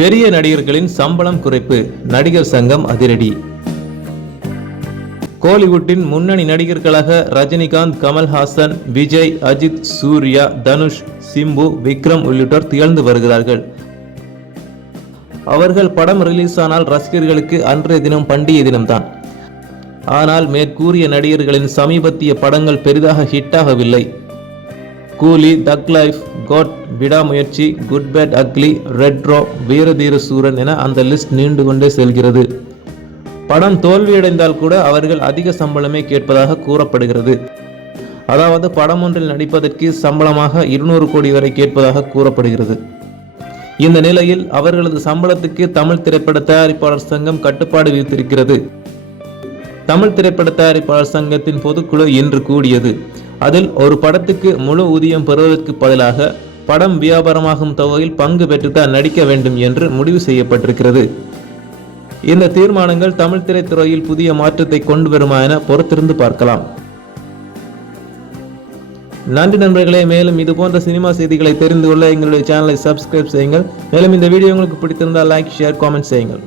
பெரிய நடிகர்களின் சம்பளம் குறைப்பு, நடிகர் சங்கம் அதிரடி. கோலிவுட்டின் முன்னணி நடிகர்களாக ரஜினிகாந்த், கமல்ஹாசன், விஜய், அஜித், சூர்யா, தனுஷ், சிம்பு, விக்ரம் உள்ளிட்டோர் திகழ்ந்து வருகிறார்கள். அவர்கள் படம் ரிலீஸ் ஆனால் ரசிகர்களுக்கு அன்றைய தினம் பண்டிகை தினம்தான். ஆனால் மேற்கூறிய நடிகர்களின் சமீபத்திய படங்கள் பெரிதாக ஹிட்டாகவில்லை. கூலி, தக் லைஃப், கோட், விடாமுயற்சி, குட் பேட் அக்லி, ரெட்ரோ, வீரதீர சூரன் என அந்த லிஸ்ட் நீண்டு கொண்டே செல்கிறது. படம் தோல்வியடைந்தால் கூட அவர்கள் அதிக சம்பளமே கேட்பதாக கூறப்படுகிறது. அதாவது படம் ஒன்றில் நடிப்பதற்கு சம்பளமாக 200 கோடி வரை கேட்பதாக கூறப்படுகிறது. இந்த நிலையில் அவர்களது சம்பளத்துக்கு தமிழ் திரைப்பட தயாரிப்பாளர் சங்கம் கட்டுப்பாடு விதித்திருக்கிறது. தமிழ் திரைப்பட தயாரிப்பாளர் சங்கத்தின் பொதுக்குழு இன்று கூடியது. அதில் ஒரு படத்துக்கு முழு ஊதியம் பெறுவதற்கு பதிலாக படம் வியாபாரமாகும் தொகையில் பங்கு பெற்றுத்தான் நடிக்க வேண்டும் என்று முடிவு செய்யப்பட்டிருக்கிறது. இந்த தீர்மானங்கள் தமிழ் திரைத்துறையில் புதிய மாற்றத்தை கொண்டு வருமா என பொறுத்திருந்து பார்க்கலாம். நன்றி நண்பர்களே. மேலும் இது போன்ற சினிமா செய்திகளை தெரிந்து கொள்ள எங்களுடைய சேனலை சப்ஸ்கிரைப் செய்யுங்கள். மேலும் இந்த வீடியோ உங்களுக்கு பிடித்திருந்தால் லைக், ஷேர், காமெண்ட் செய்யுங்கள்.